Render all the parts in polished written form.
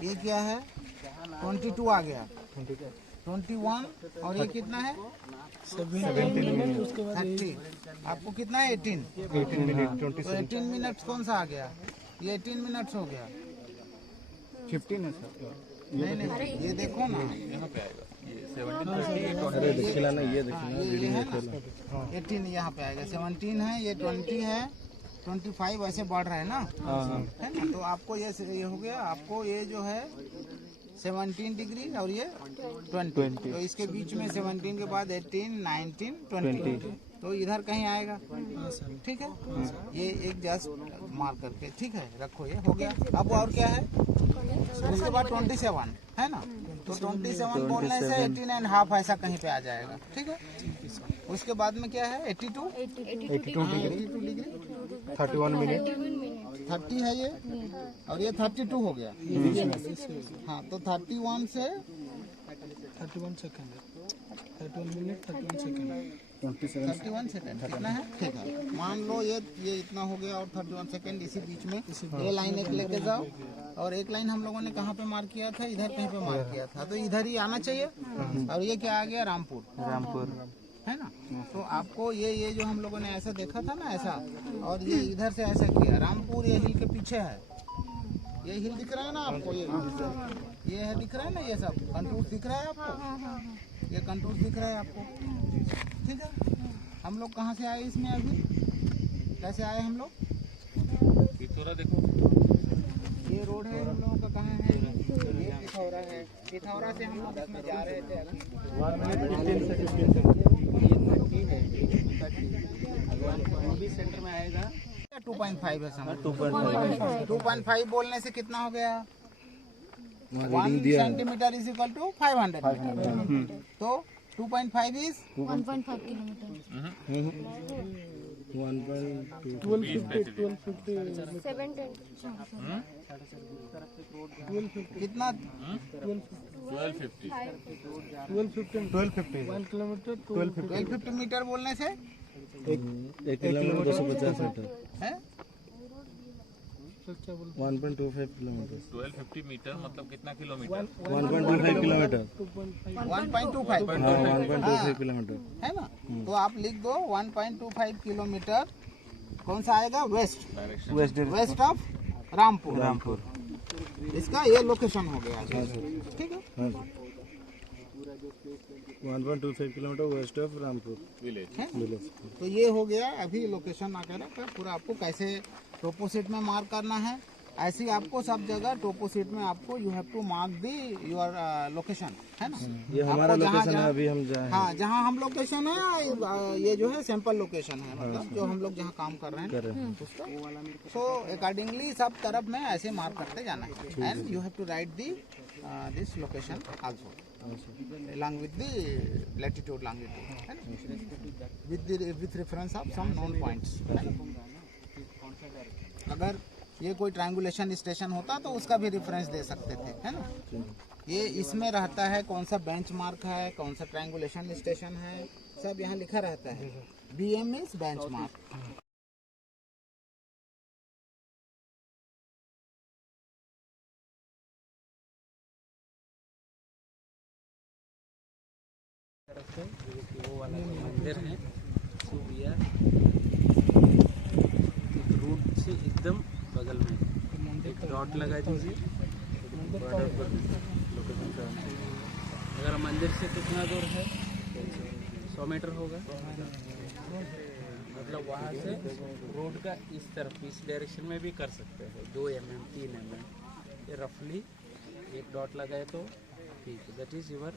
ये क्या है 22 आ गया 21 और ये कितना है 30। आपको कितना है 18 मिनट तो 18 मिनट्स कौन सा आ गया ये 18 मिनट्स हो गया 15 है सर। नहीं ये देखो ना यहाँ पे आएगा ये 17 अरे देखिला ना ये हाँ, ये है ना 18 यहाँ पे आएगा 17 है ये 20 है 25 ऐसे बढ़ रहा है ना है ना। तो आपको ये हो गया आपको ये जो है 17 डिग्री और ये 20 तो इसके बीच में 17 के बाद 18 19 20 तो इधर कहीं आएगा ठीक है। ये एक जस्ट मार्क करके ठीक है रखो ये हो गया। अब और क्या है उसके बाद 27 है ना तो 27 बोलने से 18.5 ऐसा कहीं पे आ जाएगा ठीक है। उसके बाद में क्या है 82 डिग्री 31 मिनट 30 है ये और ये 32 हो गया हाँ तो 31 से 31 सेकंड 31 मिनट 31 सेकंड 31 सेकंड कितना है ठीक है। मान लो ये इतना हो गया और 31 सेकंड इसी बीच में ये लाइन एक लेके जाओ और एक लाइन हम लोगों ने कहाँ पे मार्क किया था इधर कहीं पे मार्क किया था तो इधर ही आना चाहिए और ये क्या आ गया रामपुर है ना। तो आपको ये जो हम लोगों ने ऐसा देखा था ना ऐसा और ये इधर से ऐसा किया रामपुर ये हिल के पीछे है ये हिल दिख रहा है ना आपको ये है दिख रहा है ना ये सब कंटूर दिख रहा है आपको ये कंटूर दिख रहा है आपको ठीक है। हम लोग कहाँ से आए इसमें अभी कैसे आए हम लोग पिथौरा देखो ये रोड है हम लोगों का कहाँ है ये पिथौरा है पिथौरा से हम लोग इसमें जा रहे थे अभी सेंटर में आएगा 2.5 है समझ 2.5 बोलने से कितना हो गया 1 सेंटीमीटर इज इक्वल टू 500 तो 2.5 इज 1.5 किलोमीटर 1250 कितना 1250 1 किलोमीटर 1250 मीटर बोलने से 1 किलोमीटर 250 मीटर है 1.25 किलोमीटर 1250 मीटर मतलब कितना किलोमीटर 1.25 किलोमीटर 1.25 हाँ 1.25 किलोमीटर है ना। तो आप लिख दो 1.25 किलोमीटर कौन सा आएगा वेस्ट ऑफ रामपुर इसका ये लोकेशन हो गया ठीक है। हाँ 1.25 kilometre west of Rampur village. तो ये हो गया अभी लोकेशन आकर का पूरा आपको कैसे टोपोशीट में मार्क करना है ऐसे आपको सब जगह टोपोशीट में आपको you have to mark the your location है ना। ये हमारा लोकेशन है अभी हम जाए हाँ जहाँ हम लोकेशन है ये जो है सैंपल लोकेशन है मतलब जो हम लोग जहाँ काम कर रहे हैं उसका सो अकॉर्डिंगली सब तरफ में ऐसे मार्क करते जाना है and you have to write the this location also along with the latitude longitude है ना with reference of some known points है ना। अगर ये कोई ट्रायंगुलेशन स्टेशन होता तो उसका भी रेफरेंस दे सकते थे है ना। ये इसमें रहता है कौन सा बेंच मार्क है कौन सा ट्रायंगुलेशन स्टेशन है सब यहाँ लिखा रहता है BM मीन्स बेंच मार्क। वो वाला जो मंदिर है सूबिया रूट से एकदम बगल में एक डॉट लगा दीजिए बॉर्डर पर लोकेशन का। अगर मंदिर से कितना दूर है 100 मीटर होगा मतलब वहाँ से रोड का इस तरफ इस डायरेक्शन में भी कर सकते हैं 2 mm 3 mm ये रफली एक डॉट लगाए तो ठीक है। दैट इज़ यूर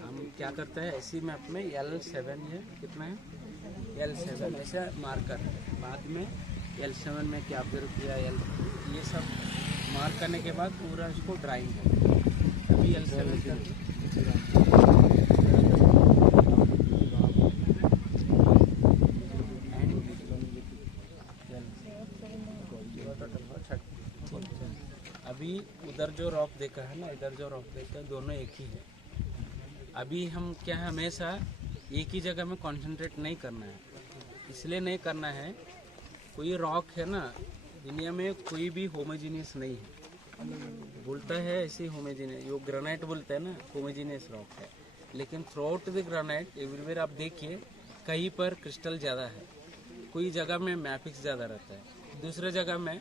हम क्या करते हैं ऐसी मैप में L7 ये कितना है L7 ऐसे मार्कर बाद में L7 में क्या फिर किया ये सब मार्क करने के बाद पूरा इसको ड्राइंग है अभी L7 अभी उधर जो रॉक देखा है ना इधर जो रॉक देखा है दोनों एक ही है। अभी हम क्या है हमेशा एक ही जगह में कंसंट्रेट नहीं करना है इसलिए नहीं करना है कोई रॉक है ना दुनिया में कोई भी होमोजीनियस नहीं है बोलता है ऐसी होमोजेनियस, वो ग्रेनाइट बोलते हैं ना, होमोजेनियस रॉक है। लेकिन थ्रूआउट द ग्रेनाइट एवरीवेयर आप देखिए कहीं पर क्रिस्टल ज़्यादा है, कोई जगह में मैफिक्स ज़्यादा रहता है, दूसरे जगह में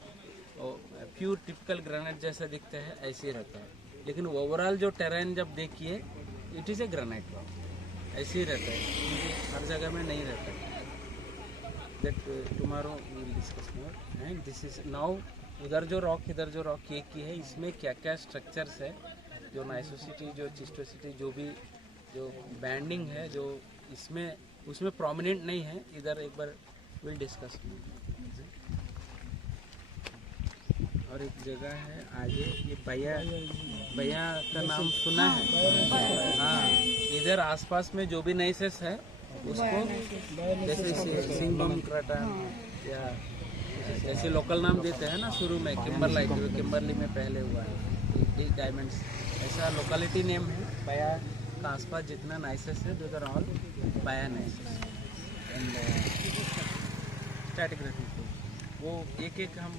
प्योर टिपिकल ग्रेनाइट जैसा दिखता है, ऐसे ही रहता है। लेकिन ओवरऑल जो टेरेन जब देखिए it is A granite rock, ऐसे ही रहता है, हर जगह में नहीं रहता है। That tomorrow we will discuss more. And this is now उधर जो रॉक इधर जो रॉक एक ही है, इसमें क्या क्या स्ट्रक्चर्स है, जो नाइसोसिटी जो चिस्टोसिटी जो भी जो बैंडिंग है जो इसमें उसमें प्रोमिनेंट नहीं है, इधर एक बार विल डिस्कस। और एक जगह है आगे, ये भैया का नाम सुना है? हाँ, इधर आसपास में जो भी नाइसेस है उसको जैसे सिंगबम क्राटा या ऐसे लोकल नाम देते हैं ना, शुरू में किम्बरलाइट, जो किम्बरली में पहले हुआ है, डायमंड्स, ऐसा लोकेलिटी नेम है। बाया का आसपास जितना नाइसेस है दो आर ऑल बाया नाइसेस। एंड स्ट्रैटिग्राफी वो एक एक हम,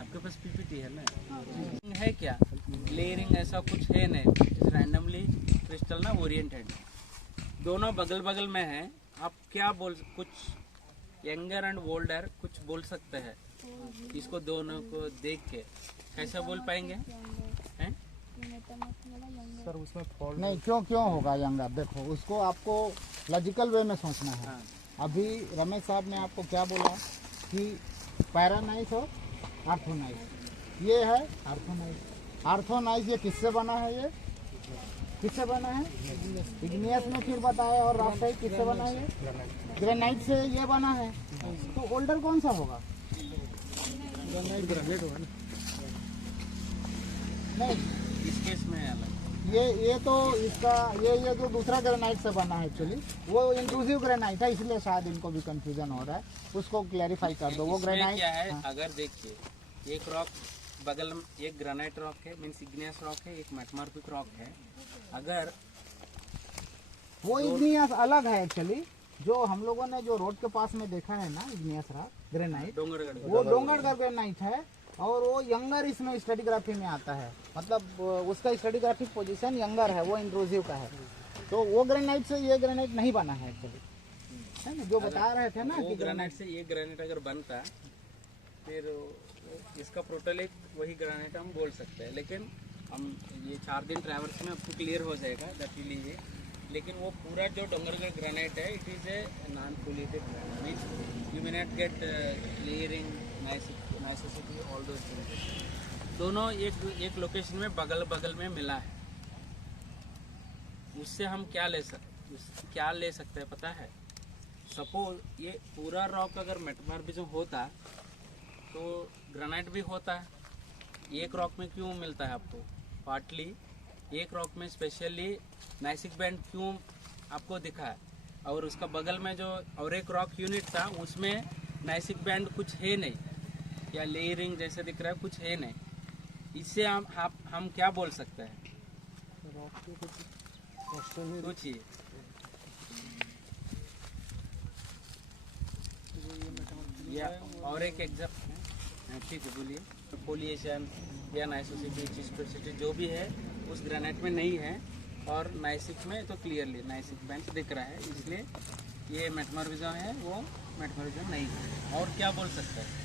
आपके पास पीपीटी है ना, है क्या लेयरिंग ऐसा कुछ है नहीं, रैंडमली क्रिस्टल ना ओरिएंटेड, दोनों बगल बगल में है। आप क्या बोल, कुछ यंगर एंड ओल्डर कुछ बोल सकते हैं, इसको दोनों को देख के कैसा बोल पाएंगे? हैं? सर उसमें फॉल्ट नहीं, क्यों होगा यंगर? देखो, उसको आपको लॉजिकल वे में सोचना है। हाँ। अभी रमेश साहब ने आपको क्या बोला कि पैरानाइस और आर्थोनाइस, ये है आर्थोनाइस। आर्थोनाइस ये किससे बना है? ये किससे बना है? इग्नियस में फिर बताया। और राफ्टाइट किससे बना है? ये ग्रेनाइट से ये बना है। तो ओल्डर कौन सा होगा? ग्रेनाइट होगा ना। नहीं, इस केस में अलग, ये तो इसका ये जो दूसरा ग्रेनाइट से बना है एक्चुअली, वो इंक्लूसिव ग्रेनाइट है, इसलिए शायद इनको भी कंफ्यूजन हो रहा है, उसको क्लैरिफाई कर दो। वो इसमें ग्रेनाइट क्या है? हाँ। अगर देखिए एक रॉक बगल में, एक ग्रेनाइट रॉक है, मीन्स इग्नियस रॉक है, एक मेटमार्फिक रॉक है। अगर वो इग्नियस अलग है एक्चुअली, जो हम लोगों ने जो रोड के पास में देखा है ना इग्नियस रॉक ग्रेनाइट, डोंगरगढ़ वो डोंगरगढ़ ग्रेनाइट है, और वो यंगर इसमें स्ट्रेटिग्राफी में आता है, मतलब उसका स्ट्रेटिग्राफिक पोजीशन यंगर है, वो इंट्रूसिव का है। तो वो ग्रेनाइट से ये ग्रेनाइट नहीं बना है एक्चुअली, है ना, जो बता रहे थे ना वो कि ग्रेनाइट से ये ग्रेनाइट अगर बनता फिर इसका प्रोटोटाइप वही ग्रेनाइट हम बोल सकते हैं। लेकिन हम ये 4 दिन ट्रैवल्स में आपको क्लियर हो जाएगा, दैट विल लीजिए। लेकिन वो पूरा जो डोंगरगढ़ ग्रेनाइट है, it is a non polluted granite, means you may not get layering, gneissicity, all those things. दोनों एक लोकेशन में बगल बगल में मिला है। उससे हम क्या ले सकते हैं पता है? सपोज ये पूरा रॉक अगर मेटमार्फिज्म होता तो ग्रेनाइट भी होता। एक रॉक में क्यों मिलता है आपको? पार्टली एक रॉक में स्पेशली नाइसिक बैंड क्यों आपको दिखा है, और उसका बगल में जो और एक रॉक यूनिट था उसमें नाइसिक बैंड कुछ है नहीं, या लेयरिंग जैसे दिख रहा है, कुछ है नहीं। इससे हम क्या बोल सकते हैं? सोचिए। या और एक एग्जाम्पल, ठीक है बोलिए। फोलिएशन या नाइसोसिटी, चिस्टोसिटी जो भी है उस ग्रेनाइट में नहीं है, और नाइसिक में तो क्लियरली नाइसिक बैंड दिख रहा है, इसलिए ये मेटमार्फिज्म है, वो मेटमार्फिज्म नहीं है। और क्या बोल सकते हैं?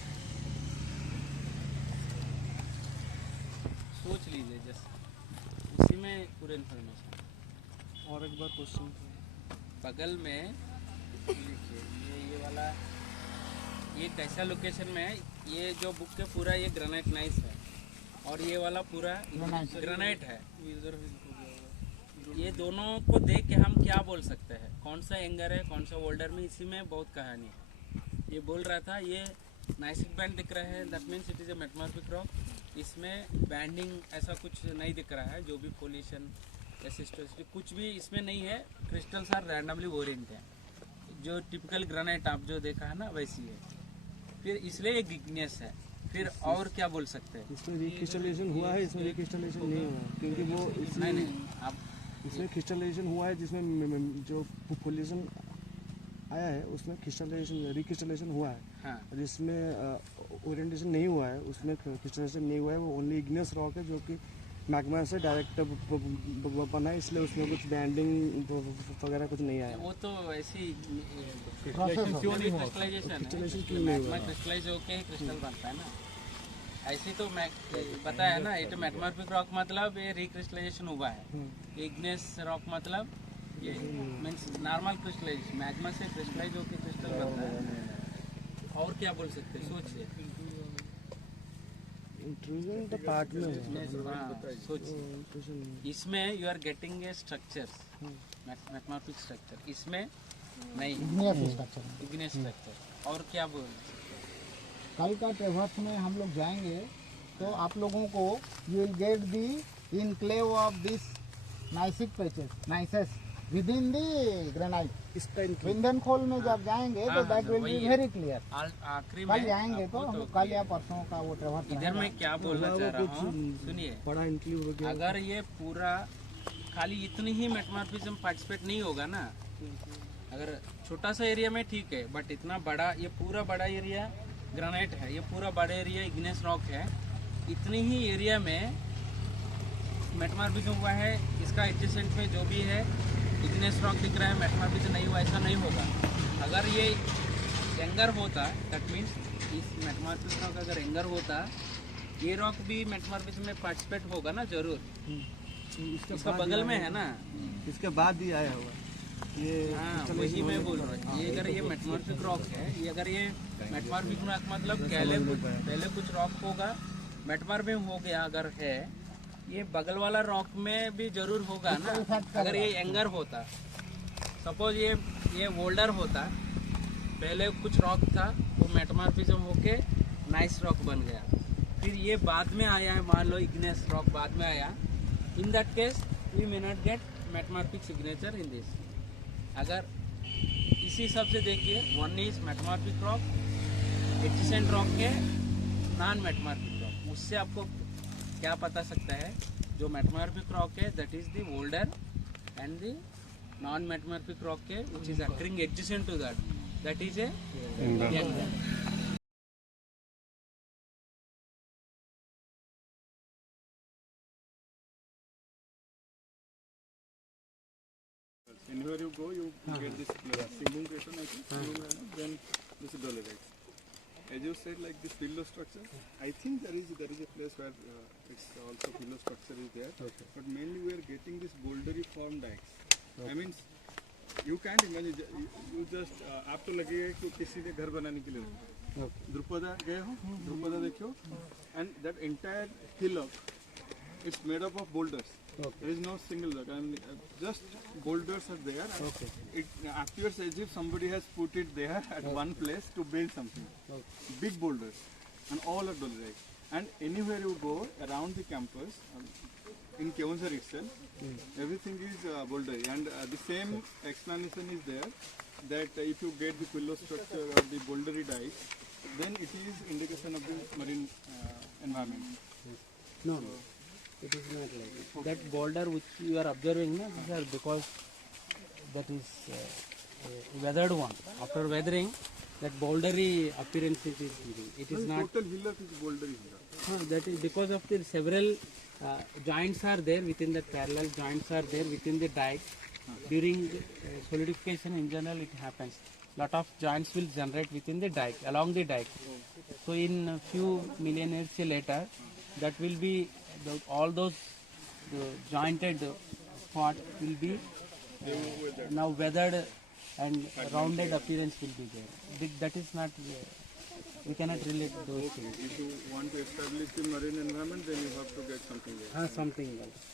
सोच लीजिए, जस्ट उसी में पूरे इन्फॉर्मेशन। और एक बार क्वेश्चन बगल में देखिए ये वाला, ये कैसा लोकेशन में है? ये जो बुक के पूरा ये ग्रेनाइट नाइस है, और ये वाला पूरा ग्रेनाइट है। ये दोनों को देख के हम क्या बोल सकते हैं? कौन सा एंगर है, कौन सा ओल्डर में? इसी में बहुत कहानी है। ये बोल रहा था ये नाइसिक बैंड दिख रहा है, that means it is a metamorphic rock. इसमें बैंडिंग ऐसा कुछ नहीं दिख रहा है, जो भी पोल्यूशन एसिस्टोसिटी कुछ भी इसमें नहीं है। क्रिस्टल्स आर रैंडमली ओरिएंट है, जो टिपिकल ग्रेनाइट आप जो देखा है ना वैसी है। फिर इसलिए एक इग्नियस है। फिर और क्या बोल सकते हैं? इसमें रिक्रिस्टलाइजेशन हुआ है, इसमें रिक्रिस्टलाइजेशन नहीं हुआ, क्योंकि वो नहीं आप इसमें क्रिस्टलाइजेशन हुआ है जिसमें जो पोल्यूशन आया है उसमें क्रिस्टलाइजेशन रिक्रिस्टलाइजेशन हुआ है, हाँ जिसमें ओरिएंटेशन नहीं हुआ है, उसमें क्रिस्टलाइजेशन नहीं हुआ है, वो ओनली इग्नियस रॉक है जो कि मैग्मा से डायरेक्ट बना है, इसलिए उसमें कुछ बैंडिंग वगैरह कुछ नहीं आया। वो तो ऐसी क्रिस्टलाइजेशन क्रिस्टलाइज होके क्रिस्टल बनता है ना, ऐसी तो मैं पता है ना। ये तो मेटमॉर्फिक रॉक मतलब ये रिक्रिस्टलाइजेशन हुआ है, इग्नियस रॉक मतलब ये मीन्स नॉर्मल क्रिस्टलाइजेशन, मैग्मा से क्रिस्टलाइज होके क्रिस्टल बनता है। और क्या बोल सकते हैं, सोचिए इंट्रूजन तो पार्ट में है। सोचिए इसमें you are getting a structure, mathematic structure, इसमें नहीं इग्नियस स्ट्रक्चर। और क्या बोल कल का ट्रेवर्स में हम लोग जाएंगे तो आप लोगों को you will get the enclave of this gneissic patches gneisses within the granite. इसका विंधन खोल में जब जाएंगे तो that will be very clear. आखिरी कल में जाएंगे तो हम कल या परसों का वो ट्रेवर्स इधर मैं क्या बोलना चाह रहा हूँ, सुनिए, बड़ा इंक्लूड हो गया। अगर ये पूरा खाली इतनी ही मेटमॉर्फिज्म पार्टिसिपेट नहीं होगा ना, अगर छोटा सा एरिया में ठीक है, बट इतना बड़ा, ये पूरा बड़ा एरिया ग्रेनाइट है, ये पूरा बड़ा एरिया इग्नियस रॉक है, इतनी ही एरिया में मेटमॉर्फिज्म हुआ है, इसका एडजेसेंट में जो भी है इग्नियस रॉक दिख रहा है, मेटमॉर्फिज्म नहीं हुआ, ऐसा नहीं होगा। अगर ये एंगर होता, दैट मीन्स इस मेटमॉर्फिज्म रॉक अगर एंगर होता, ये रॉक भी मेटमॉर्फिज्म में पार्टिसिपेट होगा ना जरूर, इसका बगल में है ना, इसके बाद ही आया हुआ ये। हाँ वही मैं बोल रहा हूँ, ये अगर ये मेटमॉर्फिक रॉक है, ये अगर ये मेटमॉर्फिक रॉक मतलब पहले कुछ रॉक होगा, मेटमॉर्फिक हो गया अगर है, ये बगल वाला रॉक में भी जरूर होगा ना। अगर ये एंगर होता, सपोज ये वोल्डर होता, पहले कुछ रॉक था, वो मेटमॉर्फिज्म होके नाइस रॉक बन गया, फिर ये बाद में आया है, मान लो इग्नियस रॉक बाद में आया, in that case we may not get metamorphic signature in this. अगर इसी हिसाब से देखिए, one is metamorphic rock, adjacent rock के नॉन मेटमॉर्फिक रॉक, उससे आपको क्या पता सकता है, जो मेटमॉर्फिक रॉक है that is the older, and the non metamorphic rock है which is occurring adjacent to that is a younger. Anywhere you go, you get this Simbung crater, I think, then this is dolomite. As you said, like this pillow structure, I think there is a place where it's also pillow structure is there. Okay. But mainly we are getting this bouldery form dikes. Okay. I mean, you can't imagine. You just आपको लगेगा कि किसी ने घर बनाने के लिए द्रुपदा गए हो, द्रुपदा देखियो, and that entire hillock, it's made up of boulders. Okay. There is no single rock. I mean, just boulders are there. Okay. It appears as if somebody has put it there at one place to build something. Okay. Big boulders, and all are dolerite. And anywhere you go around the campus, in Keonzhar itself, everything is bouldery. And the same explanation is there that if you get the pillow structure or the bouldery dike, then it is indication of the marine environment. No. It is not like it. That boulder which you are observing, na, these are because that is weathered one. After weathering, that bouldery appearance is giving. It is not. Total hillock is bouldery. That is because of the several joints are there within the parallel joints are there within the dike. During solidification, in general, it happens. Lot of joints will generate within the dike, along the dike. So in a few million years later, that will be all those jointed parts will be now weathered and rounded appearance will be there. That is not, we cannot relate those things. If you want to establish the marine environment, then you have to get something else. Something else.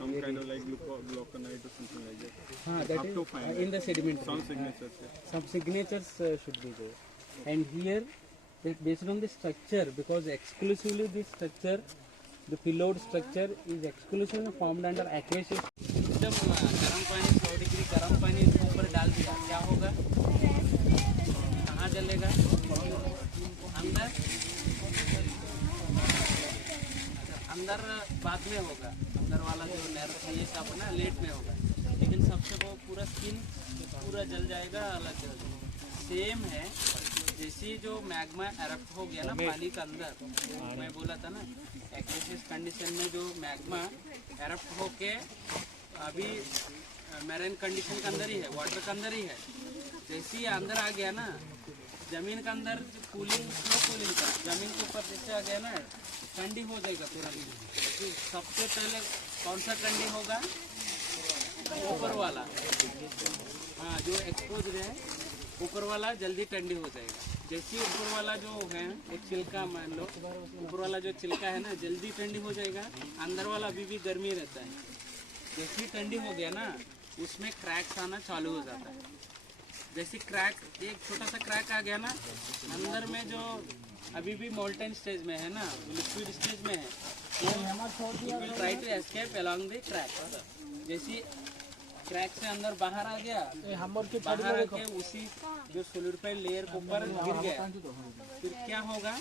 Some kind of like glauconite or something like that. That Up is to find in the sediment. some signatures. Yeah. Some signatures should be there. And here, that based on the structure, because exclusively this structure, the pillowed structure is exclusively formed under aquaceous. एकदम गर्म पानी 100 degree गर्म पानी इसके ऊपर डाल दिया, क्या होगा? कहाँ जलेगा? अंदर? अंदर बाद में होगा, अंदर वाला जो नर्व ये सब ना लेट में होगा, लेकिन सबसे वो पूरा स्किन पूरा जल जाएगा, अलग जल जाएगा। सेम है जैसे जो मैग्मा एरप्ट हो गया ना पानी के अंदर, मैं बोला था ना एक्वेसियस कंडीशन में जो मैग्मा एरप्ट होके अभी मैरीन कंडीशन के अंदर ही है, वाटर के अंदर ही है, जैसे ही अंदर आ गया ना जमीन के अंदर कूलिंग, स्लो कूलिंग का जमीन के ऊपर जैसे आ गया ना ठंडी हो जाएगा पूरा। सबसे पहले कौन सा ठंडी होगा? ऊपर वाला, हाँ जो एक्सपोज है ऊपर वाला जल्दी ठंडी हो जाएगा। जैसे ऊपर वाला जो है एक छिलका, मान लो ऊपर वाला जो छिलका है ना जल्दी ठंडी हो जाएगा, अंदर वाला अभी भी गर्मी रहता है। जैसे ठंडी हो गया ना उसमें क्रैक्स आना चालू हो जाता है। जैसे क्रैक, एक छोटा सा क्रैक आ गया ना अंदर में जो अभी भी मोल्टन स्टेज में है ना, लिक्विड स्टेज में है, will try to escape along the crack. जैसे क्रैक से अंदर बाहर आ गया, बाहर आके उसी जो सोलिडिफाइड लेयर के ऊपर गिर गया, फिर क्या होगा?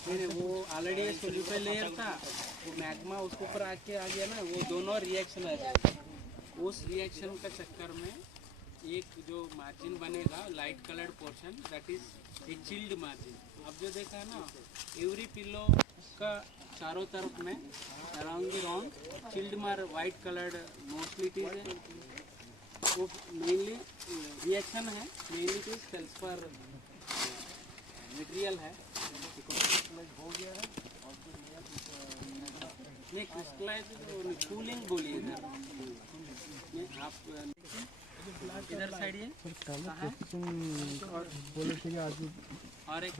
फिर वो ऑलरेडी सोलिडिफाइड लेयर था, वो मैग्मा उसके ऊपर आके आ गया ना, वो दोनों रिएक्शन आ जाएगा। उस रिएक्शन का चक्कर में एक जो मार्जिन बनेगा light coloured portion, that is A chilled margin. अब जो देखा है ना एवरी पिलो का चारों तरफ में अराउंड द राउंड चिल्ड मार white coloured mostly it is, वो मेनली रिएक्शन है, मेनली इट इज सेल्फर मटेरियल है। नहीं क्रिस्टलाइज कूलिंग बोलिए इधर, आप इधर साइड ये कहाँ है? और एक